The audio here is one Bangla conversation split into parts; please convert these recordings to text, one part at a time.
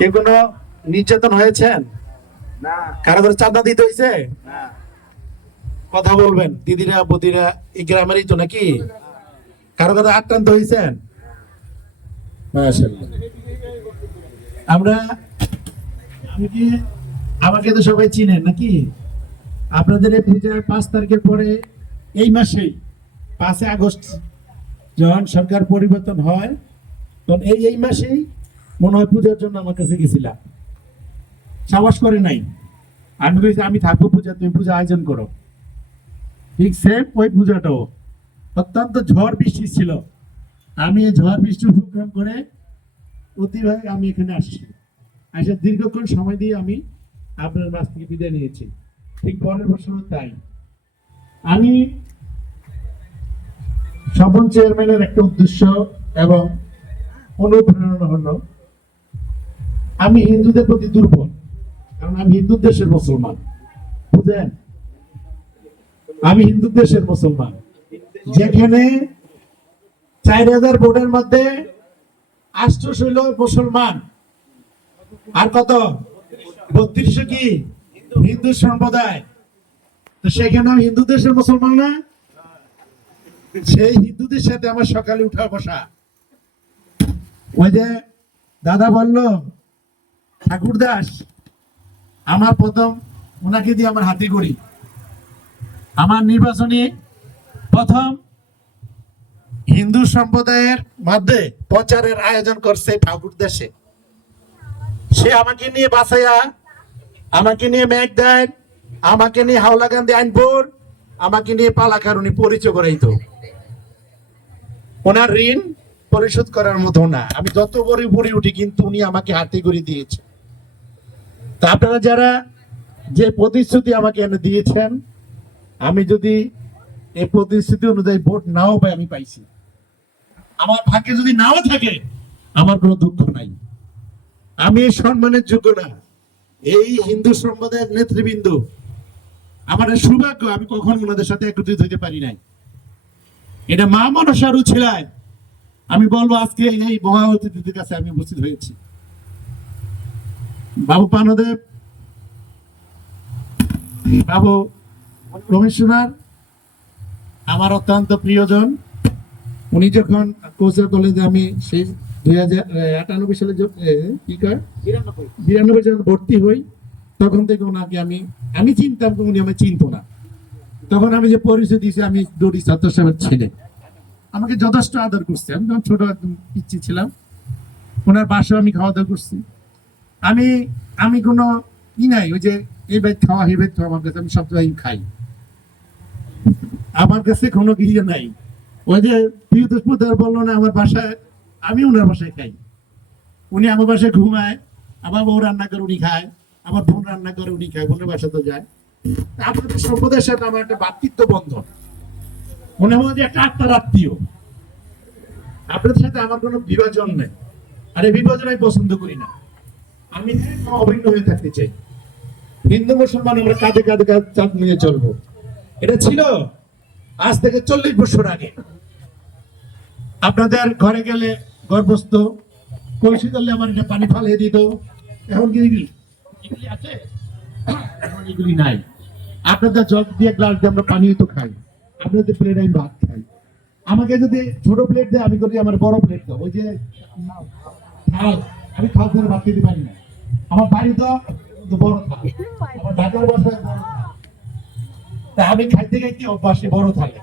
কে কোনো নির্যাতন হয়েছেন? না কারো করে চাঁদা দিতে হয়েছে? না কথা বলবেন। দিদিরা বদিরা এই গ্রামেরই তো নাকি? কারো কারো আক্রান্ত হয়েছেন? মাশাআল্লাহ। আমরা আমি কি আমাকে তো সবাই চিনেন নাকি? আপনাদের এই পূজার 5 তারিখের পরে এই মাসেই 5 আগস্ট যখন সরকার পরিবর্তন হয় তখন এই মাসেই মনে হয় পূজার জন্য আমার কাছে গেছিলাম। সাহস করে নাই। আমি বলেছি আমি থাকবো পূজা, তুমি পূজা আয়োজন করো। ঠিক সেম ওই পূজাটাও অত্যন্ত ঝড় বৃষ্টি ছিল। আমি এই ঝড় বৃষ্টি উপক্রম করে প্রতিভাবে আমি এখানে আসছি। আসে দীর্ঘক্ষণ সময় দিয়ে আমি আপনার মাছ থেকে বিদায় নিয়েছি। ঠিক পরের বছর তাই আমি স্বপন চেয়ারম্যানের একটা উদ্দেশ্য এবং অনুপ্রেরণা হলো আমি হিন্দুদের প্রতি দুর্বল, কারণ আমি হিন্দু দেশের মুসলমান। বুঝলেন? আমি হিন্দু দেশের মুসলমান, যেখানে 4000 ভোটের মধ্যে 800 হইল মুসলমান, আর কত 3200 কি হিন্দু সম্প্রদায়। তো সেখানে আমি হিন্দু দেশের মুসলমান না? সেই হিন্দুদের সাথে আমার সকালে উঠা বসা। ওই যে দাদা বলল ঠাকুর দাস, আমার প্রথম ওনাকে দিয়ে আমার হাতে করি। আমার নির্বাচনী প্রথম হিন্দু সম্প্রদায়ের মধ্যে প্রচারের আয়োজন করছে ঠাকুর দেশে। সে আমাকে নিয়ে বাসাইয়া, আমাকে নিয়ে মেঘদান, আমাকে নিয়ে হাওলাকান্দি আইনপুর, আমাকে নিয়ে পালাকার উনি পরিচয় করাইতো। ওনার ঋণ পরিশোধ করার মতো না। আমি যত বড় পড়ে উঠি কিন্তু উনি আমাকে হাতে করে দিয়েছে। তা আপনারা যারা যে প্রতিশ্রুতি আমাকে এনে দিয়েছেন, আমি যদি এই প্রতিশ্রুতি অনুযায়ী ভোট নাও পাই, আমি পাইছি। আমার ভাগ্যে যদি নাও থাকে আমার কোনো দুঃখ নাই। আমি এই সম্মানের যোগ্য না। এই হিন্দু সম্প্রদায়ের নেতৃবৃন্দ, আমার সৌভাগ্য আমি কখনো ওনাদের সাথে একত্রিত হইতে পারি নাই। এটা মা মনসার উছিলায় আমি বলবো আজকে এই মহা অতিথিদের কাছে আমি উপস্থিত হয়েছি। বাবু পানদেব, বাবু রমেশ্বর আমার অত্যন্ত প্রিয়জন। উনি যখন কৌশল কলেজে আমি সেই 2098 সালে 92 সালে ভর্তি হই, তখন থেকে ওনাকে আমি চিনতাম, উনি আমায় চিনতো না। তখন আমি যে পরিচয় দিয়েছি আমি ডোরি ছাত্র সাহেবের ছেলে, আমাকে যথেষ্ট আদর করছে। আমি তখন ছোট একদম পিচ্ছি ছিলাম। ওনার বাসায় আমি খাওয়া দাওয়া করছি। আমি কোনো ই নাই, ওই যে এই বেদ খাওয়া এই বেদ খাওয়া, আমার কাছে আমি সবসময় খাই। আমার কাছে কোনো কিছু নাই। ওই যে প্রিয়তোষ বললো না আমার বাসায়, আমি ওনার বাসায় খাই। উনি আমার বাসায় ঘুমায়, আমার বউ রান্না করে উনি খায়, আমার বোন রান্না করে উনি খায়, বোনের বাসা তো যায়। আপনাদের সম্প্রদায়ের সাথে আমার একটা ভ্রাতৃত্ব বন্ধন, মনে হয় যে একটা আত্মার আত্মীয়। আপনাদের সাথে আমার কোনো বিভাজন নেই, আর এই বিভাজন আমি পছন্দ করি না। আমি অভিন্ন হয়ে থাকতে চাই। হিন্দু মুসলমান আমরা কাঁধে কাঁধে চাঁদ নিয়ে চলবো। এটা ছিল আজ থেকে 40 বছর আগে। আপনাদের ঘরে গেলে গর্ভস্থ কলসি করলে আমার এটা পানি ফালিয়ে দিত। এখন কি এগুলি আছে? এখন এগুলি নাই। আপনাদের জগ দিয়ে গ্লাস দিয়ে আমরা পানি তো খাই, আপনাদের প্লেট আমি ভাত খাই। আমাকে যদি ছোট প্লেট দেয় আমি করি আমার বড় প্লেট দাও। ওই যে থাল, আমি থাল ধরে ভাত খেতে পারি না। আমার বাড়ি তো বড় থাল, আমার ঢাকার বাসায় বড় থাল। তা আমি খাইতে খাইতে অভ্যাসে বড় থালে।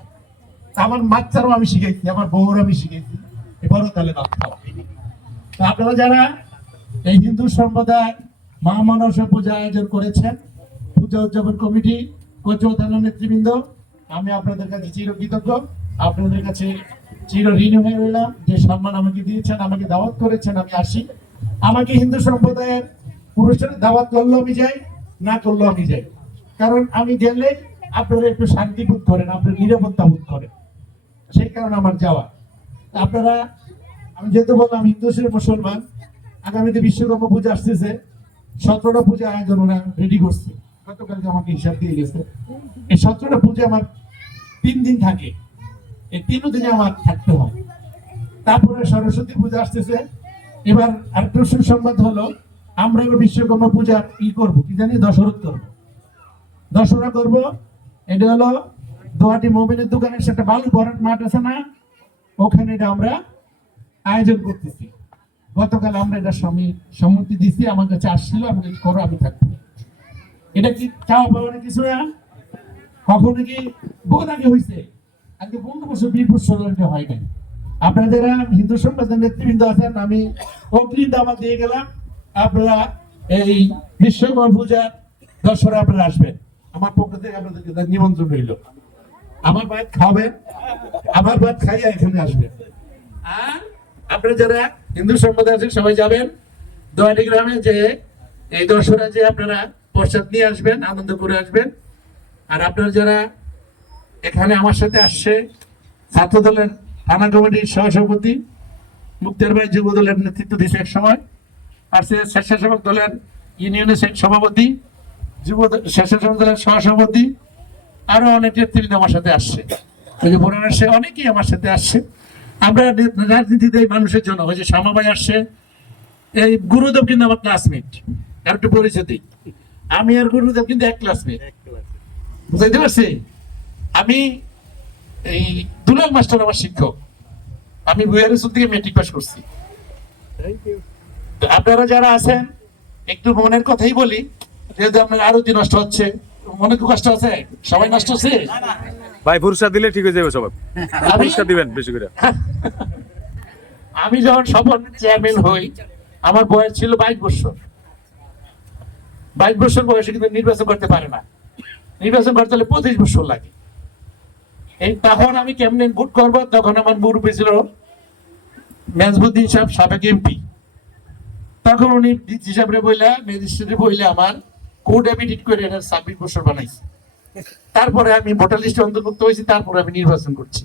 তা আমার বাচ্চারও আমি শিখাইছি, আমার বউরও আমি শিখাইছি এই বড় থালে ভাত খাওয়া। তা আপনারা যারা এই হিন্দু সম্প্রদায় মা মনসা পূজা আয়োজন করেছেন, পূজা উদযাপন কমিটি, কোচবিহার নেতৃবৃন্দ, আমি আপনাদের কাছে চিরকৃতজ্ঞ। আপনাদের কাছে চির ঋণী হয়ে রইলাম যে সম্মান আমাকে দিয়েছেন, আমাকে দাওয়াত করেছেন, আমি আসি। আমাকে হিন্দু সম্প্রদায়ের পুরুষের দাওয়াত করলেও আমি যাই, না করলেও আমি যাই। কারণ আমি গেলে আপনারা একটু শান্তি বোধ করেন, আপনার নিরাপত্তা বোধ করেন, সেই কারণে আমার যাওয়া। আপনারা, আমি যেহেতু বললাম হিন্দু মুসলমান, আগামীতে বিশ্বকর্মা পূজা আসতেছে, 17টা পূজা আয়োজন ওরা রেডি করছে। গতকালকে আমাকে হিসাব দিয়ে গেছে। এই 17টা পূজা আমার 3 দিন থাকে, এই 3 দিনে আমার থাকতে হয়। তারপরে সরস্বতী পূজা আসতেছে। এবার আরেকটা সুসংবাদ হলো, আমরা এবার বিশ্বকর্মা পূজার করবো কি জানি, দশরা করবো। এটা হলো দোয়াটি মোবিনের দোকানের সাথে বালু ভরাট মাঠ আছে না, ওখানে এটা আমরা আয়োজন করতেছি। গতকাল আমরা এটা সম্মতি দিছি, আমার কাছে আসছিল, আমি করো, আমি থাকবো। এটা কি চাওয়া পাওয়া কিছু না, কখনো কি বহু আগে হয়েছে, আজকে 15 বছর 20 বছর হয় নাই। আপনারা যারা হিন্দু সম্প্রদায়ের নেতৃবৃন্দ আছেন, আমি অগ্রিম দাওয়াত দিয়ে গেলাম, আপনারা এই বিশ্বকর্মা পূজার দশরা আপনারা আসবেন। আমার পক্ষ থেকে আপনাদেরকে নিমন্ত্রণ রইল। আমার ভাত খাবেন, আমার ভাত খাইয়া এখানে আসবেন। আর আপনারা যারা হিন্দু সম্প্রদায় আছেন সবাই যাবেন দোয়াটি গ্রামে, যে এই দশরা যে আপনারা প্রসাদ নিয়ে আসবেন, আনন্দ করে আসবেন। আর আপনারা যারা এখানে আমার সাথে আসছে, ছাত্র দলের থানা কমিটির সহসভাপতি মুক্তার ভাই যুব দলের নেতৃত্ব দিয়েছে এক সময়, আর স্বেচ্ছাসেবক দলের ইউনিয়নের সভাপতি, স্বেচ্ছাসেবক দলের সহসভাপতি, আরো অনেক নেতৃবৃন্দ আমার সাথে আসছে। ওই যে বোরান আসছে, অনেকেই আমার সাথে আসছে। আমরা রাজনীতিতে মানুষের জন্য, ওই যে শ্যামা ভাই আসছে, এই গুরুদেব কিন্তু আমার ক্লাসমেট, আর একটু পরিচয় দিই। আমি আর গুরুদেব কিন্তু এক ক্লাসমেট, বুঝাইতে পারছি? আমি এই দুলাল মাস্টার আমার শিক্ষক, আমি বুয়ারি স্কুল থেকে মেট্রিক পাস করছি। আপনারা যারা আছেন একটু মনের কথাই বলি, যেহেতু আপনার আরতি নষ্ট হচ্ছে, মনে খুব কষ্ট আছে, সবাই নষ্ট হচ্ছে ভাই, পুরস্কার দিলে ঠিক হয়ে যাবে সবাই, পুরস্কার দিবেন বেশি করে। আমি যখন সফল চেয়ারম্যান হই, আমার বয়স ছিল 22 বছর। 22 বছর বয়সে কিন্তু নির্বাচন করতে পারে না, নির্বাচন করতে হলে 25 বছর লাগে। এই তখন আমি কেমনে ভোট করবো, তখন আমার মুরব্বী ছিল মেজবুদ্দিন সাহেব, সাবেক এমপি। তখন উনি হিসাবে বইলা, ম্যাজিস্ট্রেটে বইলে আমার কোড এডিট করে 26 বছর বানাইছে। তারপরে আমি ভোটার লিস্টে অন্তর্ভুক্ত হয়েছি, তারপরে আমি নির্বাচন করছি।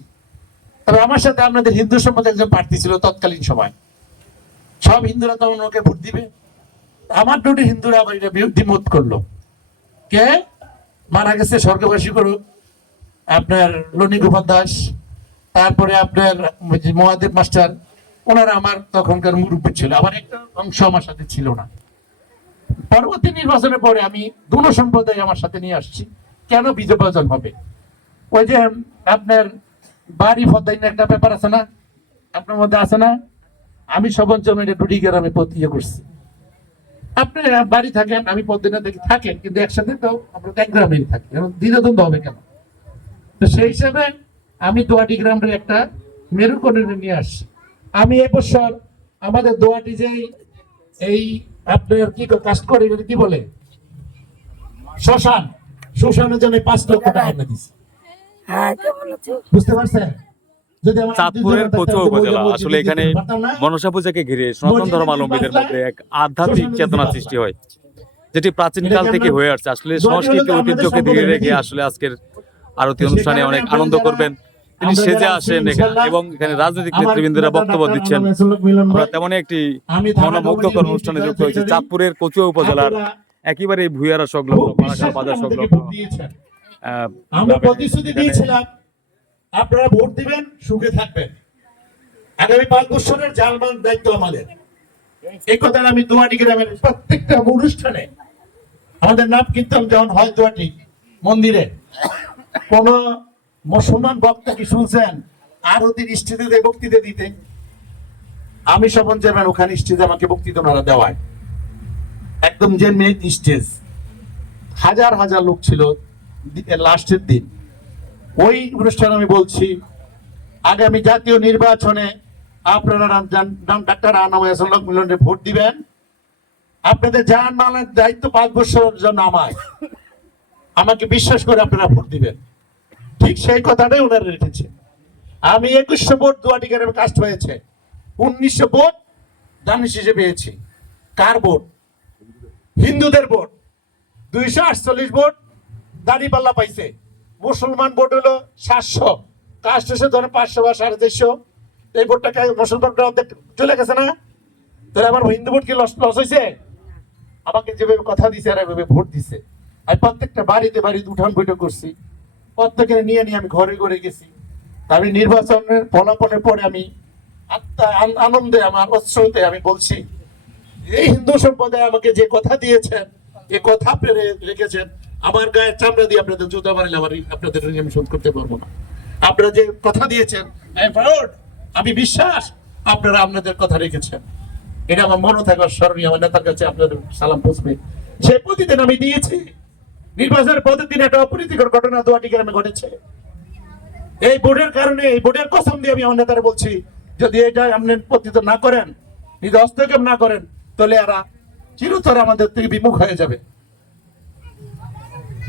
তবে আমার সাথে আপনাদের হিন্দু সমাজে একজন প্রার্থী ছিল তৎকালীন সময়, সব হিন্দুরা তখন ওকে ভোট দিবে। আমার দুটি হিন্দুরা আবার এটা দ্বিমত করলো, কে মারা গেছে স্বর্গবাসী করুক, আপনার লনি গোপাল দাস, তারপরে আপনার মহাদেব মাস্টার, ওনারা আমার তখনকার মুরব্বী ছিল, আবার একটা অংশ আমার সাথে ছিল না। পরবর্তী নির্বাচনের পরে আমি দুটো সম্প্রদায় আমার সাথে নিয়ে আসছি। কেন বিভাজন হবে? ওই যে আপনার বাড়ি ফদাইন একটা ব্যাপার আছে না, আপনার মধ্যে আছে না? আমি সবঞ্চমের ডুডি গ্রামে প্রতিজ্ঞা করছি, আপনি বাড়ি থাকেন, আমি পদ্মা থেকে থাকেন, কিন্তু একসাথে তো আমরা এক গ্রামেই থাকি, দ্বিধাদ্বন্দ্ব হবে কেন? তো সেই হিসাবে আমি দোয়াটি গ্রামের একটা মেরুকরণে নিয়ে আসছি। আমি এবছর আমাদের দোয়াটি যে এই আপনার কি কাজ করে, কি বলে, শ্মশানের জন্য 5 লক্ষ টাকা এনে দিচ্ছি। বুঝতে পারছেন? চাঁদপুরের কচুয়া উপজেলা, আসলে এখানে মনসা পূজাকে ঘিরে সনাতন ধর্মাবলম্বীদের মধ্যে এক আধ্যাত্মিক চেতনা সৃষ্টি হয়, যেটি প্রাচীনকাল থেকে হয়ে আসছে। আসলে সংস্কৃতি ঐতিহ্যকে ধীরে রেখে আসলে আজকের আরতি অনুষ্ঠানে অনেক আনন্দ করবেন। তিনি সেজে আসেন এখানে, এবং এখানে রাজনৈতিক নেতৃবৃন্দরা বক্তব্য দিচ্ছেন। আমরা তেমনই একটি মনোমুগ্ধকর অনুষ্ঠানে যুক্ত হয়েছি চাঁদপুরের কচুয়া উপজেলার একেবারে ভুইয়ারা সংলগ্ন, পানাখাল বাজার সংলগ্ন। আমরা প্রতিশ্রুতি দিয়েছিলাম আপনারা ভোট দিবেন, সুখে থাকবেন, আগামী 5 বছরের জালমান দায়িত্ব আমাদের। এই কথা আমি দোয়াটি গ্রামের প্রত্যেকটা অনুষ্ঠানে, আমাদের নাম কীর্তন যখন হয় দোয়াটি মন্দিরে, কোন মুসলমান বক্তা কি শুনছেন আরতির স্টেজে বক্তৃতা দিতে? আমি স্বপন চেয়ারম্যান, ওখানে স্টেজে আমাকে বক্তৃতা ওনারা দেওয়ায়, একদম যে মেন স্টেজ, হাজার হাজার লোক ছিল লাস্টের দিন। ওই অনুষ্ঠানে আমি বলছি, আগামী জাতীয় নির্বাচনে আপনারা ডাক্তার আনাম মিলনে ভোট দিবেন, আপনাদের জান মালের দায়িত্ব 5 বছরের জন্য আমাকে বিশ্বাস করে আপনারা ভোট দিবেন। ঠিক সেই কথাটাই ওনারা রেখেছে। আমি 2100 ভোট দোয়াটি গ্রামে কাস্ট হয়েছে, 1900 ভোট দানিশ হিসেবে পেয়েছি। কার ভোট? হিন্দুদের ভোট। 248 ভোট দাঁড়িপাল্লা পাইছে। মুসলমান ভোট হলো 700, কাস্ট এসে ধরে 500 বা 450। এই ভোটটাকে মুসলমানরা অর্ধেক চলে গেছে না? তাহলে আমার হিন্দু ভোট কি লস হয়েছে? আমাকে যেভাবে কথা দিছে আর এভাবে ভোট দিছে। আমি প্রত্যেকটা বাড়িতে উঠান বৈঠক করছি, প্রত্যেকের নিয়ে আমি ঘরে ঘরে গেছি। আমি নির্বাচনের ফলাফলের পরে আমি আনন্দে, আমার উৎসতে আমি বলছি এই হিন্দু সম্প্রদায় আমাকে যে কথা দিয়েছেন, এ কথা পেরে রেখেছেন, আমার গায়ে চামড়া দিয়ে আপনাদের জুতা মারিলে আপনাদের ঋণ আমি শোধ করতে পারবো না। আপনারা যে কথা দিয়েছেন, আমি বিশ্বাস আপনারা আপনাদের কথা রেখেছেন। এটা আমার মনে থাকার স্মরণীয়, আমার নেতার কাছে আপনাদের সালাম পৌঁছবে। সেই প্রতিদিন আমি দিয়েছি। নির্বাচনের প্রতিদিন একটা অপ্রীতিকর ঘটনা দুয়াটি গ্রামে ঘটেছে। এই বোর্ডের কারণে, এই বোর্ডের কসম দিয়ে আমি আমার নেতারা বলছি, যদি এটা আপনি প্রতিদিন না করেন, যদি হস্তক্ষেপ না করেন, তাহলে এরা চিরতরে আমাদের থেকে বিমুখ হয়ে যাবে।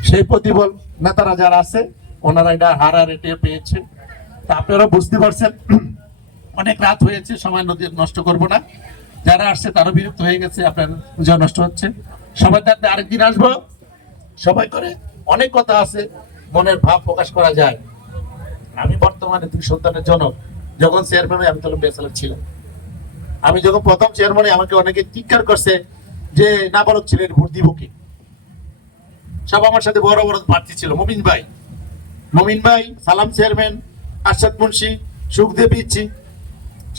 সেই প্রতিবল নেতারা যারা আছে, ওনারা এটা হারারে টের পেয়েছে। তা আপনারা বুঝতে পারছেন, অনেক রাত হয়েছে, সময় নষ্ট করব না। যারা আসছে তারও বিরক্ত হয়ে গেছে, আপনার পূজা নষ্ট হচ্ছে। সবাই থাকতে আরেকদিন আসবো, সবাই করে অনেক কথা আছে, মনের ভাব প্রকাশ করা যায়। আমি বর্তমানে 2 সন্তানের জনক। যখন চেয়ারম্যান আমি তখন ব্যাচেলর ছিলাম। আমি যখন প্রথম চেয়ারম্যানে আমাকে অনেকে চিৎকার করছে যে নাবালক ছেলের ভোট দিব কি। সব আমার সাথে বড় বড় প্রার্থী ছিল। মমিন ভাই, সালাম চেয়ারম্যান, আরশাদ মুন্সি, সুখদেব ইচ্ছি,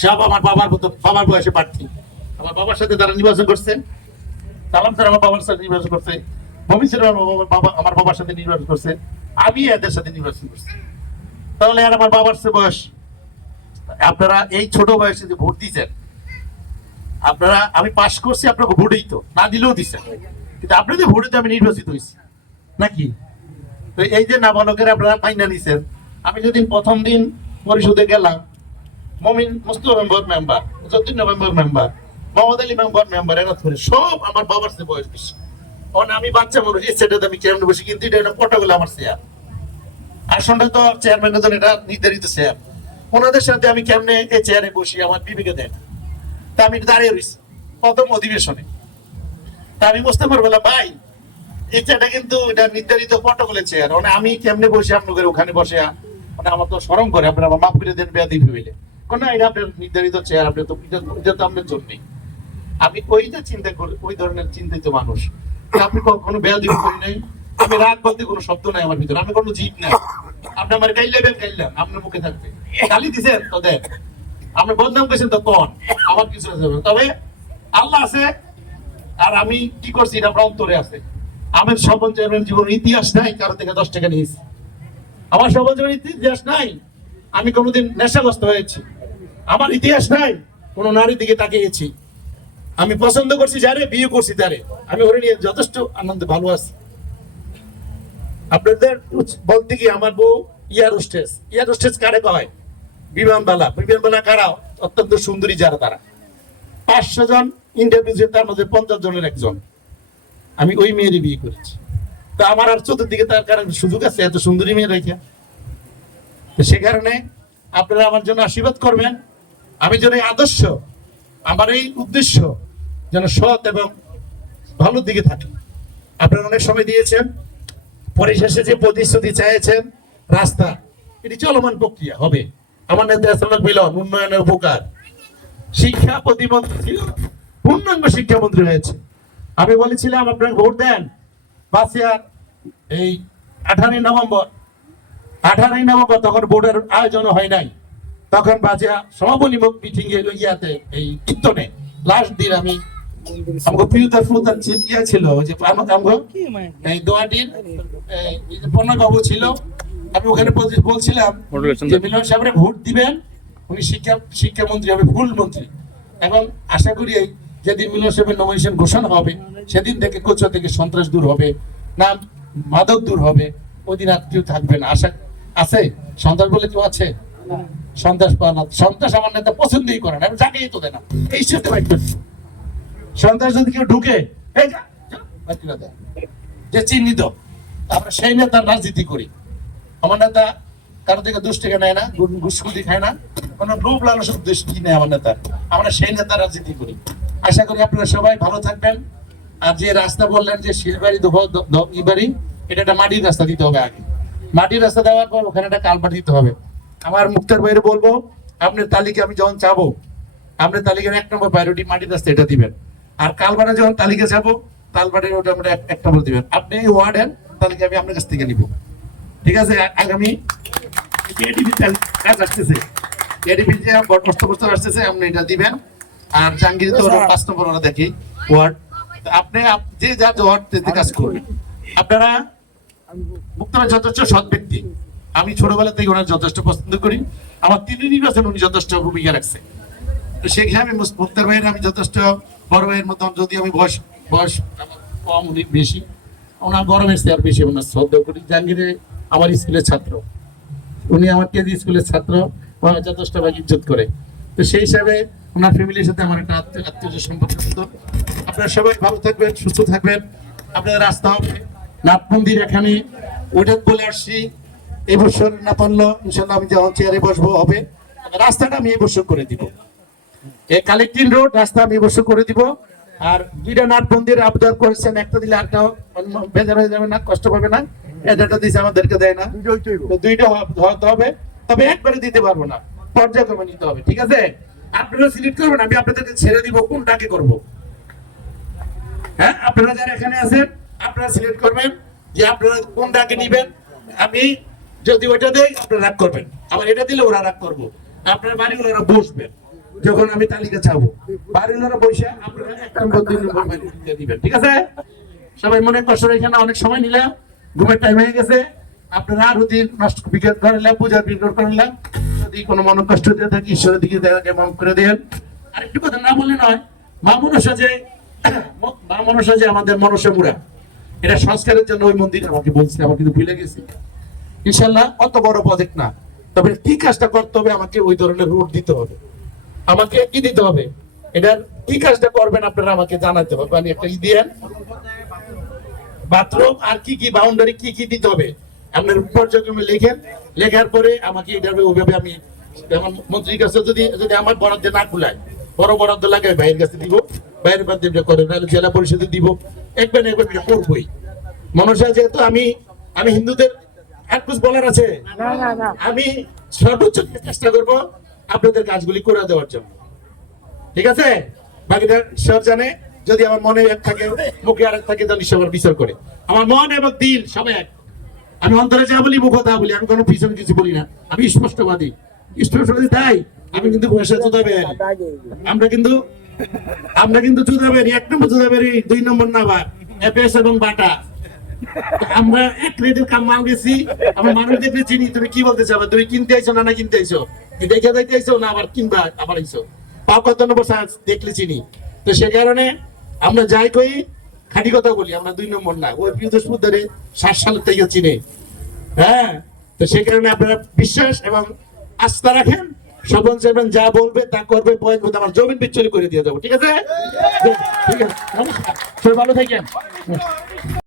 সব আমার বাবার বয়সে প্রার্থী। আমার বাবার সাথে তারা নির্বাচন করছে। সালাম স্যার আমার বাবার সাথে নির্বাচন করছে। মমিন স্যার আমার বাবার সাথে নির্বাচন করছে। আমি এদের সাথে নির্বাচন করছি। তাহলে আর আমার বাবার সে বয়স। আপনারা এই ছোট বয়সে যে ভোট দিচ্ছেন, আপনারা, আমি পাশ করছি, আপনাকে ভোটই তো না দিলেও দিচ্ছেন, কিন্তু আপনাদের ভোটে তো আমি নির্বাচিত হয়েছি নাকি? তো এই যে নাবালকের আপনারা ফাইনা নিছেন, আমি যেদিন প্রথম দিন পরিষদে গেলাম, মমিন Mustafa member, Jatin November member, Mohammad Ali member, এরা ধরে সব আমার বাবার সে বয়স বেশি। কারণ আমি বাচ্চা মানুষ, এই সেটাতে আমি চেয়ারম্যান বসি, কিন্তু এটা পটাগুলো আমার চেয়ার। আসনটা তো চেয়ারম্যানের জন্য এটা নির্ধারিত চেয়ার। ওনাদের সাথে আমি কেমনে এই চেয়ারে বসি, আমার বিবেকে দেয় না। তা আমি দাঁড়িয়ে রয়েছি প্রথম অধিবেশনে। তা আমি বুঝতে পারবো না, ভাই এই চেয়ারটা কিন্তু এটা নির্ধারিত প্রটোকলের চেয়ার, মানে আমি কেমনে বসে আপনাদের ওখানে বসে, মানে আমার তো শরম করে, আপনারা আমার মাফ করে দেন বেয়াদি ভেবে। না, এটা আপনার নির্ধারিত চেয়ার, আপনি তো এটা তো আপনার জন্যই। আমি ওইটা চিন্তা করি, ওই ধরনের চিন্তিত মানুষ। আপনি কখনো বেয়াদি করি নাই, আমি রাগ বলতে কোনো শব্দ নাই আমার ভিতরে, আমি কোনো জীব নাই। আপনি আমার গাইলাম, আপনার মুখে থাকবে। গালি দিছেন তো দেন, আপনি বদনাম করেছেন তো কোন, আমার কিছু আছে। তবে আল্লাহ আছে, আর আমি কি করছি এটা আমার অন্তরে আছে। আমার সফল চেয়ারম্যান জীবনের ইতিহাস নাই কারো থেকে 10 টাকা নিয়েছি। আমার সফল চেয়ারম্যান ইতিহাস নাই আমি কোনোদিন নেশাগ্রস্ত হয়েছি। আমার ইতিহাস নাই কোনো নারীর দিকে তাকিয়েছি। আমি পছন্দ করছি যারে, বিয়ে করছি তারে, আমি ওরে নিয়ে যথেষ্ট আনন্দে ভালো আছি। আপনাদের বলতে কি, আমার বউ ইয়ার হোস্টেস কারে কয়? বিমানবালা কারা? অত্যন্ত সুন্দরী যারা, তারা 500 জন ইন্টারভিউ, তার মধ্যে 50 জনের একজন। আমি ওই মেয়েরই বিয়ে করেছি। তো আমার আর চতুর্দিকে তার কারণ সুযোগ আছে এত সুন্দরী মেয়ে রেখে। তো সে কারণে আপনারা আমার জন্য আশীর্বাদ করবেন। আমি যেন এই আদর্শ, আমার এই উদ্দেশ্য যেন সৎ এবং ভালোর দিকে থাকে। আপনারা অনেক সময় দিয়েছেন, পরিশেষে যে প্রতিশ্রুতি চাইছেন, রাস্তা, এটি চলমান প্রক্রিয়া হবে। আমার নেতা মিলন, উন্নয়নের উপকার, শিক্ষা প্রতিমন্ত্রী ছিল, পূর্ণাঙ্গ শিক্ষামন্ত্রী হয়েছে। আমি বলেছিলাম আপনারা ভোট দেন, বাসিয়ার এই 18 নভেম্বর, তখন ভোটের আয়োজন হয় নাই। তখন বাজিয়া সমাপনী মিটিং এ ইয়াতে, এই কীর্তনে লাস্ট দিন আমি আমাকে প্রিয়তা ফুতার ইয়া ছিল, ওই যে এই দোয়াটির পূর্ণবাবু ছিল। আমি ওখানে বলছিলাম যে মিলন সাহেবরে ভোট দিবেন, উনি শিক্ষামন্ত্রী হবে, ফুল মন্ত্রী। এবং আশা করি যেদিন মিলন সাহেবের নমিনেশন ঘোষণা হবে, সেদিন থেকে কোচা থেকে সন্ত্রাস দূর হবে, না মাদক দূর হবে, ওই দিন আর কেউ থাকবে না। আশা আছে? সন্ত্রাস বলে কেউ আছে? সন্ত্রাস আমার নেতা পছন্দই করে না, যাকেই তো দেয় না, এই সাথে বাইক করছে। সন্ত্রাস যদি কেউ ঢুকে, যে চিহ্নিত, আমরা সেই নেতার রাজনীতি করি। আমার নেতা কারো থেকে 10 টাকা নেয় না, ঘুষখুরি খায় না, কোন লোভ লালসার দৃষ্টি নেই আমার নেতা। আমরা সেই নেতার রাজনীতি করি। আশা করি আপনারা সবাই ভালো থাকবেন। আর যে রাস্তা বললেন যে শিলবাড়ি ইবাড়ি, এটা একটা মাটির রাস্তা দিতে হবে আগে। মাটির রাস্তা দেওয়ার পর ওখানে একটা কালভার্ট দিতে হবে। আমার মুক্তার বাইরে বলবো, আপনার তালিকা আমি যখন চাবো, আপনার তালিকার 1 নম্বর প্রায়োরিটি মাটির রাস্তা, এটা দিবেন। আর কালভার্টে যখন তালিকা চাবো, কালভার্টের ওটা আমরা 1 নম্বর দিবেন। আপনি এই ওয়ার্ডের তালিকা আমি আপনার কাছ থেকে নিব, ঠিক আছে? আগামী এডিপি কাজ আসতেছে, এডিপি যে বস্তা আসতেছে, আপনি এটা দিবেন। আর জাহাঙ্গীর তো 5 নম্বর ওরা দেখি ওয়ার্ড। আপনি যে যা ওয়ার্ড কাজ করবেন। আপনারা মুক্তার যথেষ্ট সৎ ব্যক্তি, আমি ছোটবেলা থেকে ওনার যথেষ্ট পছন্দ করি। আমার 3 নির্বাচন উনি যথেষ্ট ভূমিকা রাখছে। তো সেখানে আমি মুক্তার ভাইয়ের আমি যথেষ্ট বড় ভাইয়ের মতন, যদি আমি বয়স কম উনি বেশি, ওনার বড় ভাইয়ের চেয়ে আর বেশি ওনার শ্রদ্ধা করি। জাহাঙ্গীরে আমার স্কুলের ছাত্র, উনি আমার কেজি স্কুলের ছাত্র, ওনার যথেষ্ট ভাবে ইজ্জত করে। তো সেই হিসাবে ওনার ফ্যামিলির সাথে আমার একটা আত্মীয় সম্পর্ক। আপনারা সবাই ভালো থাকবেন, সুস্থ থাকবেন। আপনাদের রাস্তা হবে নাট মন্দির, এখানে ওইটা বলে আসছি। এই বছর না পারলো ইনশাল্লাহ আমি যখন চেয়ারে বসবো হবে, রাস্তাটা আমি এই বছর করে দিব। এই কালেক্টিং রোড রাস্তা আমি এই বছর করে দিব। আর 2টা নাট মন্দির আবদার করেছেন, একটা দিলে একটা বেজার হয়ে যাবে না, কষ্ট পাবে না। এটা দিয়েছে আমাদেরকে দেয় না, 2টা হতে হবে। তবে একবারে দিতে পারবো না, পর্যায়ক্রমে নিতে হবে, ঠিক আছে? আপনারা সিলেক্ট করবেন, আমি আপনাদেরকে ছেড়ে দিব কোনটাকে করব। হ্যাঁ, আপনারা যারা এখানে আছেন আপনারা সিলেক্ট করবেন যে আপনারা কোনটাকে নিবেন। আমি যদি ওইটা দেই আপনারা রাগ করবেন, আবার এটা দিলে ওরা রাগ করবো। আপনারা বাড়িগুলোরা বসবেন, যখন আমি তালিকা চাবো বাড়িগুলোরা বসে আপনারা 1 নম্বর 2 নম্বর বাড়ি দিবেন, ঠিক আছে? সবাই মনে কষ্ট রেখে না, অনেক সময় নিলাম, ঘুমের টাইম হয়ে গেছে। আপনারা আরো দিন নষ্ট বিকেট করলাম, পূজার বিকেট করলাম। যদি কোনো মন কষ্ট দিয়ে থাকে ঈশ্বরের দিকে মাফ করে দেন। আরেকটু কথা না বলে নয়, মা মনসা যে আমাদের মনসা মুড়া, এটা সংস্কারের জন্য ওই মন্দির আমাকে বলছে, আমার কিন্তু ভুলে গেছি। ইনশাল্লাহ অত বড় প্রজেক্ট না, তবে কি কাজটা করতে হবে আমাকে ওই ধরনের রোড দিতে হবে। আমাকে কি দিতে হবে, এটার কি কাজটা করবেন আপনারা আমাকে জানাতে হবে। মানে একটা দিয়েন বাথরুম আর কি কি বাউন্ডারি কি কি দিতে হবে আপনার পর্যায়ক্রমে লেখেন। লেখার পরে আমাকে এটার ওইভাবে আমি যেমন মন্ত্রীর কাছে যদি আমার বরাদ্দে না খুলায়, বড় বরাদ্দ লাগাই বাইরের কাছে দিব, বাইরের বাদ্যটা করে নাহলে জেলা পরিষদে দিব। একবার করবই। মনসা যেহেতু আমি হিন্দুদের আর কিছু বলার আছে, আমি সর্বোচ্চ চেষ্টা করব আপনাদের কাজগুলি করে দেওয়ার জন্য, ঠিক আছে? বাকিটা ঈশ্বর জানে। যদি আমার মনে এক থাকে, মুখে আর এক থাকে, জানি সবার বিচার করে। আমার মন এবং দিল সবাই এক। আমি অন্তরে যা বলি, মুখ কথা বলি, আমি কোনো পিছনে কিছু বলি না। আমি স্পষ্টবাদী তাই আমি কিন্তু বয়সে জুতাবেন। আমরা কিন্তু জুতাবেন, 1 নম্বর জুতাবেন, 2 নম্বর না বা এফএস এবং বাটা। আমরা 1 রেটের কাম মাল গেছি। আমরা মানুষ দেখলে চিনি, তুমি কি বলতে চাও, তুমি কিনতে আইছো না কিনতে আইছো, কি দেখে দেখতে আইছো না আবার কিনবা আবার আইছো, পাও কত নম্বর দেখলে চিনি। তো সে কারণে আমরা যাই কই খাঁটি কথা বলি, আমরা 2 নম্বর না। ওই প্রিয়দর্শপুর ধরে 60 সালের থেকে চিনে। হ্যাঁ, তো সেই কারণে আপনারা বিশ্বাস এবং আস্থা রাখেন। সবন সাহেব যা বলবে তা করবে, পয়েন্ট মতো আমার জমিন বিচ্ছুরি করে দিয়ে যাবো, ঠিক আছে? ঠিক আছে, নমস্কার, সবাই ভালো থাকেন।